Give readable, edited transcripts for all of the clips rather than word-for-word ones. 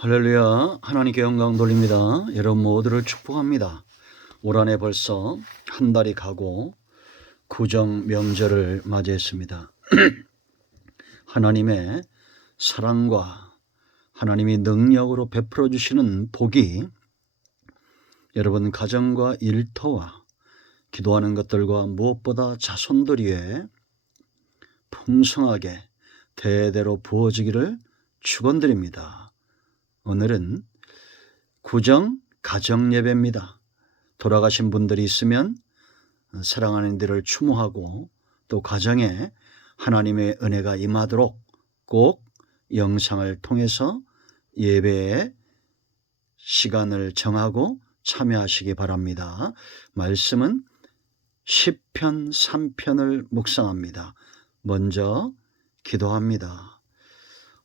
할렐루야. 하나님께 영광 돌립니다. 여러분 모두를 축복합니다. 올 한해 벌써 한 달이 가고 구정 명절을 맞이했습니다. 하나님의 사랑과 하나님이 능력으로 베풀어 주시는 복이 여러분 가정과 일터와 기도하는 것들과 무엇보다 자손들 위에 풍성하게 대대로 부어지기를 축원드립니다. 오늘은 구정 가정 예배입니다. 돌아가신 분들이 있으면 사랑하는 이들을 추모하고 또 가정에 하나님의 은혜가 임하도록 꼭 영상을 통해서 예배의 시간을 정하고 참여하시기 바랍니다. 말씀은 시편 3편을 묵상합니다. 먼저 기도합니다.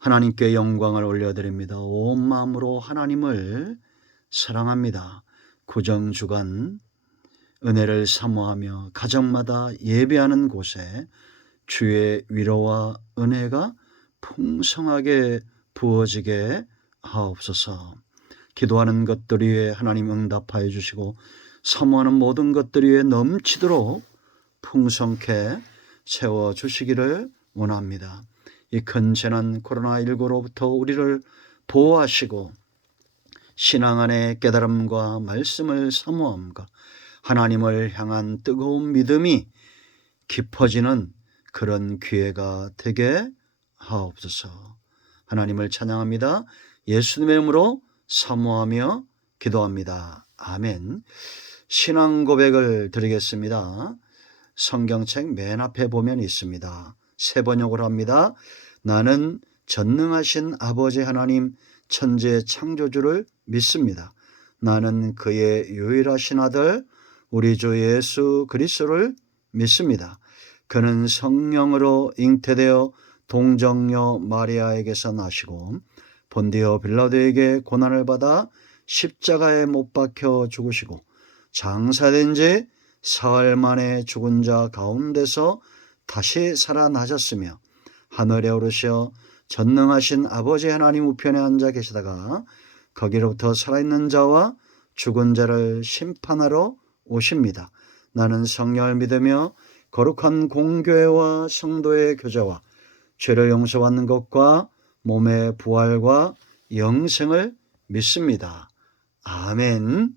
하나님께 영광을 올려드립니다. 온 마음으로 하나님을 사랑합니다. 구정주간 은혜를 사모하며 가정마다 예배하는 곳에 주의 위로와 은혜가 풍성하게 부어지게 하옵소서. 기도하는 것들 위에 하나님 응답하여 주시고 사모하는 모든 것들 위에 넘치도록 풍성케 채워주시기를 원합니다. 이 큰 재난 코로나19로부터 우리를 보호하시고 신앙 안에 깨달음과 말씀을 사모함과 하나님을 향한 뜨거운 믿음이 깊어지는 그런 기회가 되게 하옵소서. 하나님을 찬양합니다. 예수님의 이름으로 사모하며 기도합니다. 아멘. 신앙 고백을 드리겠습니다. 성경책 맨 앞에 보면 있습니다. 세 번역을 합니다. 나는 전능하신 아버지 하나님 천지의 창조주를 믿습니다. 나는 그의 유일하신 아들 우리 주 예수 그리스도를 믿습니다. 그는 성령으로 잉태되어 동정녀 마리아에게서 나시고 본디오 빌라도에게 고난을 받아 십자가에 못 박혀 죽으시고 장사된 지 사흘 만에 죽은 자 가운데서 다시 살아나셨으며 하늘에 오르셔 전능하신 아버지 하나님 우편에 앉아 계시다가 거기로부터 살아있는 자와 죽은 자를 심판하러 오십니다. 나는 성령을 믿으며 거룩한 공교회와 성도의 교제와 죄를 용서받는 것과 몸의 부활과 영생을 믿습니다. 아멘.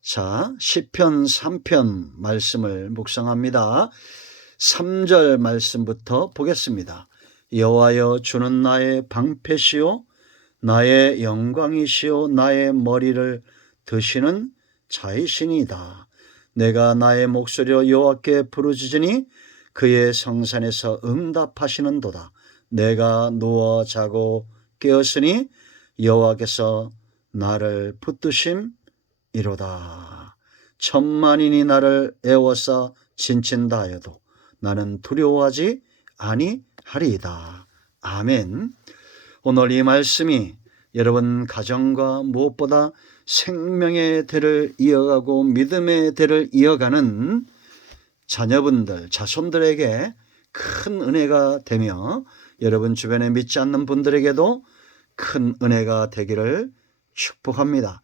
자, 시편 3편 말씀을 묵상합니다. 3절 말씀부터 보겠습니다. 여호와여 주는 나의 방패시요 나의 영광이시요 나의 머리를 드시는 자이시니이다. 내가 나의 목소리로 여호와께 부르짖으니 그의 성산에서 응답하시는도다. 내가 누워 자고 깨었으니 여호와께서 나를 붙드심이로다. 천만인이 나를 애워싸 진친다 하여도 나는 두려워하지 아니하리이다. 아멘. 오늘 이 말씀이 여러분 가정과 무엇보다 생명의 대를 이어가고 믿음의 대를 이어가는 자녀분들, 자손들에게 큰 은혜가 되며 여러분 주변에 믿지 않는 분들에게도 큰 은혜가 되기를 축복합니다.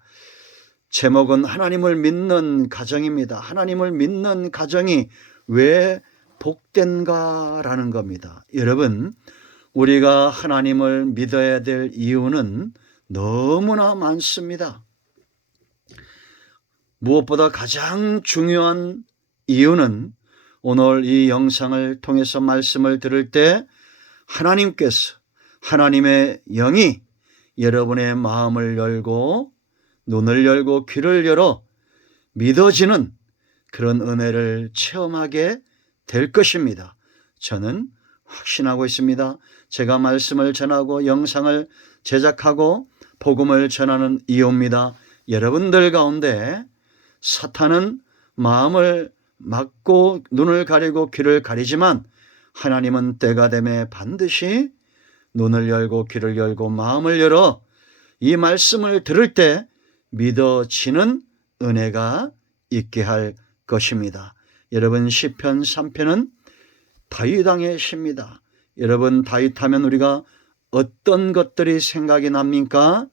제목은 하나님을 믿는 가정입니다. 하나님을 믿는 가정이 왜 복된가라는 겁니다. 여러분, 우리가 하나님을 믿어야 될 이유는 너무나 많습니다. 무엇보다 가장 중요한 이유는 오늘 이 영상을 통해서 말씀을 들을 때 하나님께서 하나님의 영이 여러분의 마음을 열고 눈을 열고 귀를 열어 믿어지는 그런 은혜를 체험하게 될 것입니다. 저는 확신하고 있습니다. 제가 말씀을 전하고 영상을 제작하고 복음을 전하는 이유입니다. 여러분들 가운데 사탄은 마음을 막고 눈을 가리고 귀를 가리지만 하나님은 때가 되매 반드시 눈을 열고 귀를 열고 마음을 열어 이 말씀을 들을 때 믿어지는 은혜가 있게 할 것입니다. 여러분 시편 3편은 다윗 왕의 시입니다. 여러분 다윗 하면 우리가 어떤 것들이 생각이 납니까?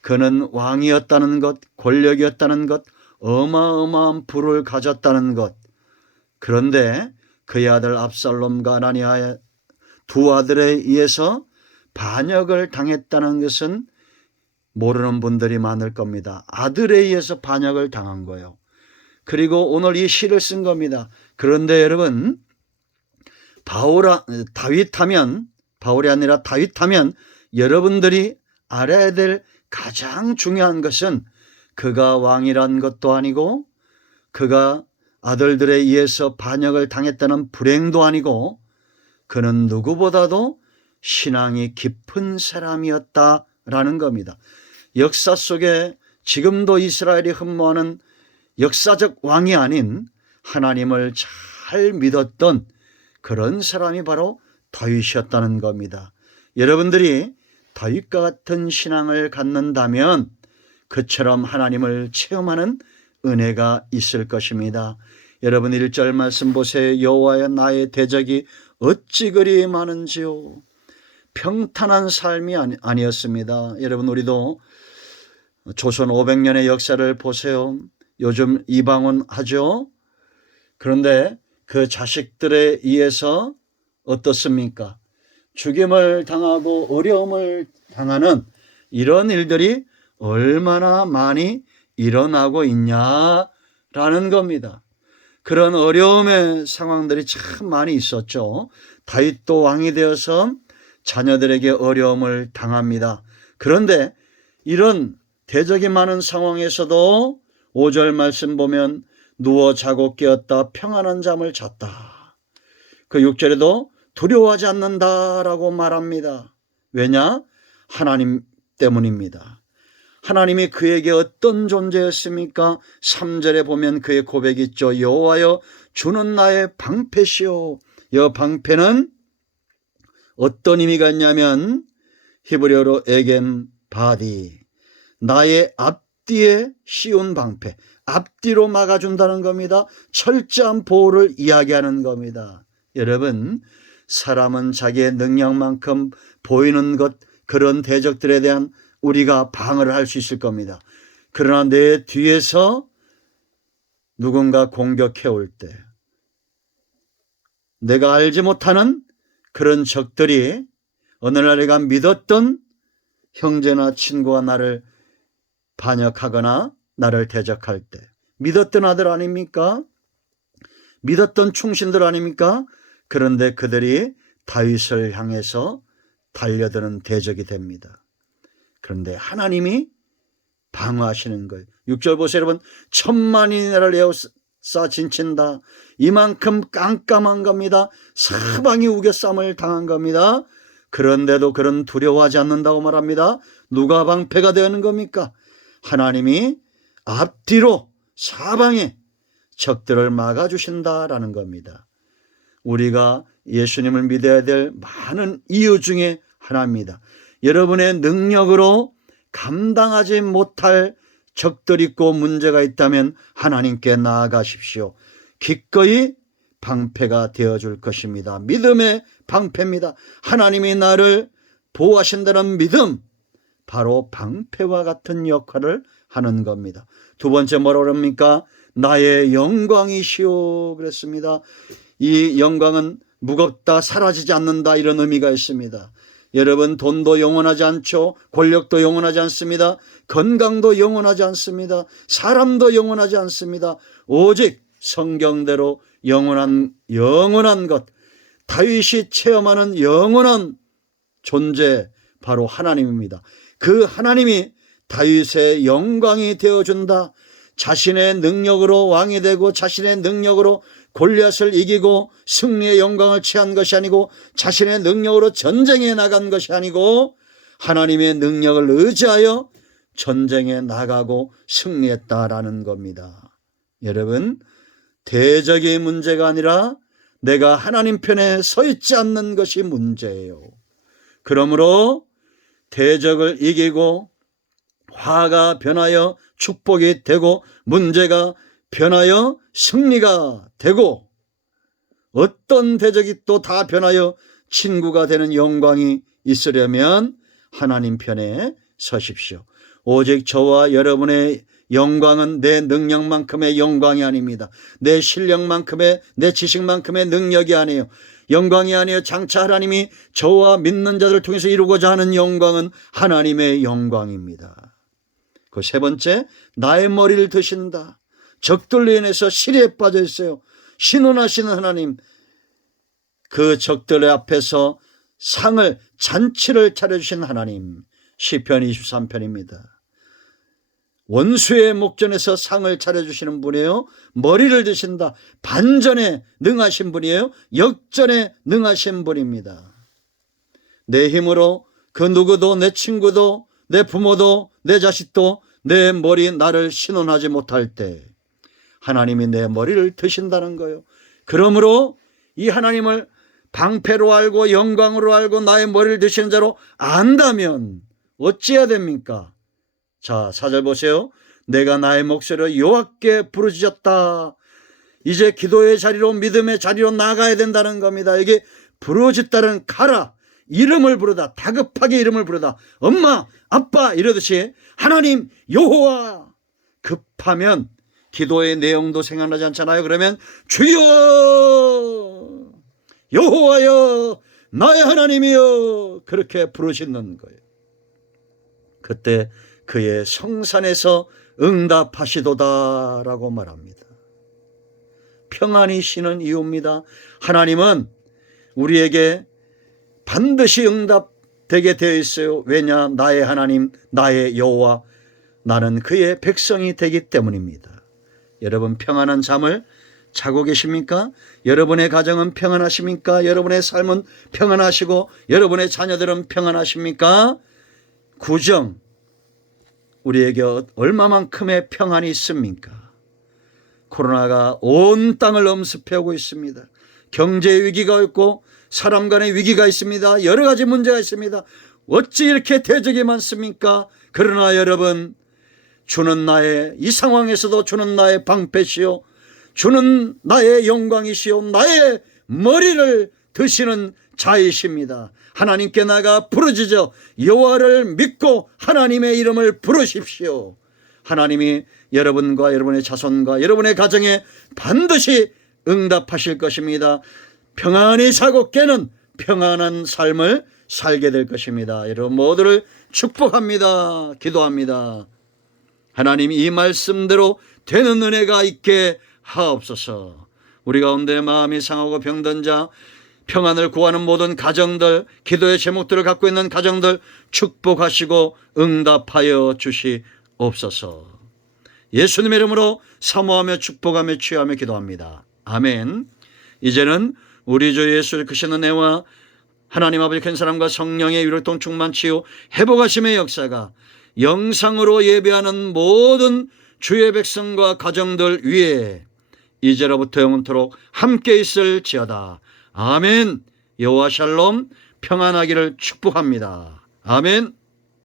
그는 왕이었다는 것, 권력이었다는 것, 어마어마한 부를 가졌다는 것. 그런데 그의 아들 압살롬과 아나니아의 두 아들에 의해서 반역을 당했다는 것은 모르는 분들이 많을 겁니다. 아들에 의해서 반역을 당한 거예요. 그리고 오늘 이 시를 쓴 겁니다. 그런데 여러분, 바울이 아니라 다윗하면 여러분들이 알아야 될 가장 중요한 것은 그가 왕이란 것도 아니고 그가 아들들에 의해서 반역을 당했다는 불행도 아니고 그는 누구보다도 신앙이 깊은 사람이었다라는 겁니다. 역사 속에 지금도 이스라엘이 흠모하는 역사적 왕이 아닌 하나님을 잘 믿었던 그런 사람이 바로 다윗이었다는 겁니다. 여러분들이 다윗과 같은 신앙을 갖는다면 그처럼 하나님을 체험하는 은혜가 있을 것입니다. 여러분 1절 말씀 보세요. 여호와여 나의 대적이 어찌 그리 많은지요. 평탄한 삶이 아니었습니다. 여러분 우리도 조선 500년의 역사를 보세요. 요즘 이방원 하죠. 그런데 그 자식들에 의해서 어떻습니까? 죽임을 당하고 어려움을 당하는 이런 일들이 얼마나 많이 일어나고 있냐라는 겁니다. 그런 어려움의 상황들이 참 많이 있었죠. 다윗도 왕이 되어서 자녀들에게 어려움을 당합니다. 그런데 이런 대적이 많은 상황에서도 5절 말씀 보면 누워 자고 깨었다 평안한 잠을 잤다. 그 6절에도 두려워하지 않는다라고 말합니다. 왜냐? 하나님 때문입니다. 하나님이 그에게 어떤 존재였습니까? 3절에 보면 그의 고백이 있죠. 여호와여 주는 나의 방패시오. 이 방패는 어떤 의미가 있냐면 히브리어로 에겐 바디, 나의 앞뒤에 씌운 방패, 앞뒤로 막아준다는 겁니다. 철저한 보호를 이야기하는 겁니다. 여러분, 사람은 자기의 능력만큼 보이는 것, 그런 대적들에 대한 우리가 방어를 할 수 있을 겁니다. 그러나 내 뒤에서 누군가 공격해 올 때 내가 알지 못하는 그런 적들이 어느 날 내가 믿었던 형제나 친구가 나를 반역하거나 나를 대적할 때 믿었던 아들 아닙니까? 믿었던 충신들 아닙니까? 그런데 그들이 다윗을 향해서 달려드는 대적이 됩니다. 그런데 하나님이 방어하시는 거예요. 6절 보세요 여러분. 천만이 나를 에워싸 진친다. 이만큼 깜깜한 겁니다. 사방이 우겨쌈을 당한 겁니다. 그런데도 그런 두려워하지 않는다고 말합니다. 누가 방패가 되는 겁니까? 하나님이 앞뒤로 사방에 적들을 막아주신다라는 겁니다. 우리가 예수님을 믿어야 될 많은 이유 중에 하나입니다. 여러분의 능력으로 감당하지 못할 적들이 있고 문제가 있다면 하나님께 나아가십시오. 기꺼이 방패가 되어줄 것입니다. 믿음의 방패입니다. 하나님이 나를 보호하신다는 믿음, 바로 방패와 같은 역할을 하는 겁니다. 두 번째 뭐라고 합니까? 나의 영광이시오 그랬습니다. 이 영광은 무겁다, 사라지지 않는다, 이런 의미가 있습니다. 여러분, 돈도 영원하지 않죠. 권력도 영원하지 않습니다. 건강도 영원하지 않습니다. 사람도 영원하지 않습니다. 오직 성경대로 영원한 것, 다윗이 체험하는 영원한 존재, 바로 하나님입니다. 그 하나님이 다윗의 영광이 되어준다. 자신의 능력으로 왕이 되고 자신의 능력으로 골리앗을 이기고 승리의 영광을 취한 것이 아니고 자신의 능력으로 전쟁에 나간 것이 아니고 하나님의 능력을 의지하여 전쟁에 나가고 승리했다라는 겁니다. 여러분, 대적이 문제가 아니라 내가 하나님 편에 서 있지 않는 것이 문제예요. 그러므로 대적을 이기고 화가 변하여 축복이 되고 문제가 변하여 승리가 되고 어떤 대적이 또 다 변하여 친구가 되는 영광이 있으려면 하나님 편에 서십시오. 오직 저와 여러분의 영광은 내 능력만큼의 영광이 아닙니다. 내 실력만큼의, 내 지식만큼의 능력이 아니에요. 영광이 아니에요. 장차 하나님이 저와 믿는 자들을 통해서 이루고자 하는 영광은 하나님의 영광입니다. 그 세 번째, 나의 머리를 드신다. 적들로 인해서 시리에 빠져 있어요. 신원하시는 하나님, 그 적들 앞에서 상을, 잔치를 차려주신 하나님. 시편 23편입니다. 원수의 목전에서 상을 차려주시는 분이에요. 머리를 드신다. 반전에 능하신 분이에요. 역전에 능하신 분입니다. 내 힘으로 그 누구도, 내 친구도, 내 부모도, 내 자식도 내 머리 나를 신원하지 못할 때 하나님이 내 머리를 드신다는 거예요. 그러므로 이 하나님을 방패로 알고 영광으로 알고 나의 머리를 드시는 자로 안다면 어찌해야 됩니까? 자, 4절 보세요. 내가 나의 목소리로 여호와께 부르짖었다. 이제 기도의 자리로, 믿음의 자리로 나가야 된다는 겁니다. 이게 부르짖다는 가라, 이름을 부르다, 다급하게 이름을 부르다, 엄마, 아빠 이러듯이 하나님, 여호와. 급하면 기도의 내용도 생각나지 않잖아요. 그러면 주여, 여호와여, 나의 하나님이여, 그렇게 부르짖는 거예요. 그때 그의 성산에서 응답하시도다라고 말합니다. 평안이 쉬는 이유입니다. 하나님은 우리에게 반드시 응답되게 되어 있어요. 왜냐? 나의 하나님, 나의 여호와, 나는 그의 백성이 되기 때문입니다. 여러분, 평안한 잠을 자고 계십니까? 여러분의 가정은 평안하십니까? 여러분의 삶은 평안하시고 여러분의 자녀들은 평안하십니까? 구정, 우리에게 얼마만큼의 평안이 있습니까? 코로나가 온 땅을 엄습해오고 있습니다. 경제 위기가 있고 사람 간의 위기가 있습니다. 여러 가지 문제가 있습니다. 어찌 이렇게 대적이 많습니까? 그러나 여러분, 주는 나의, 이 상황에서도 주는 나의 방패시요, 주는 나의 영광이시요, 나의 머리를 드시는 자이십니다. 하나님께 나가 부르짖어 여호와를 믿고 하나님의 이름을 부르십시오. 하나님이 여러분과 여러분의 자손과 여러분의 가정에 반드시 응답하실 것입니다. 평안히 자고 깨는 평안한 삶을 살게 될 것입니다. 여러분 모두를 축복합니다. 기도합니다. 하나님, 이 말씀대로 되는 은혜가 있게 하옵소서. 우리 가운데 마음이 상하고 병든 자, 평안을 구하는 모든 가정들, 기도의 제목들을 갖고 있는 가정들 축복하시고 응답하여 주시옵소서. 예수님의 이름으로 사모하며 축복하며 취하며 기도합니다. 아멘. 이제는 우리 주 예수 그리스도의 은혜와 하나님 아버지 큰 사랑과 성령의 위로통 충만치유 회복하심의 역사가 영상으로 예배하는 모든 주의 백성과 가정들 위에 이제로부터 영원토록 함께 있을지어다. 아멘. 여호와 샬롬, 평안하기를 축복합니다. 아멘.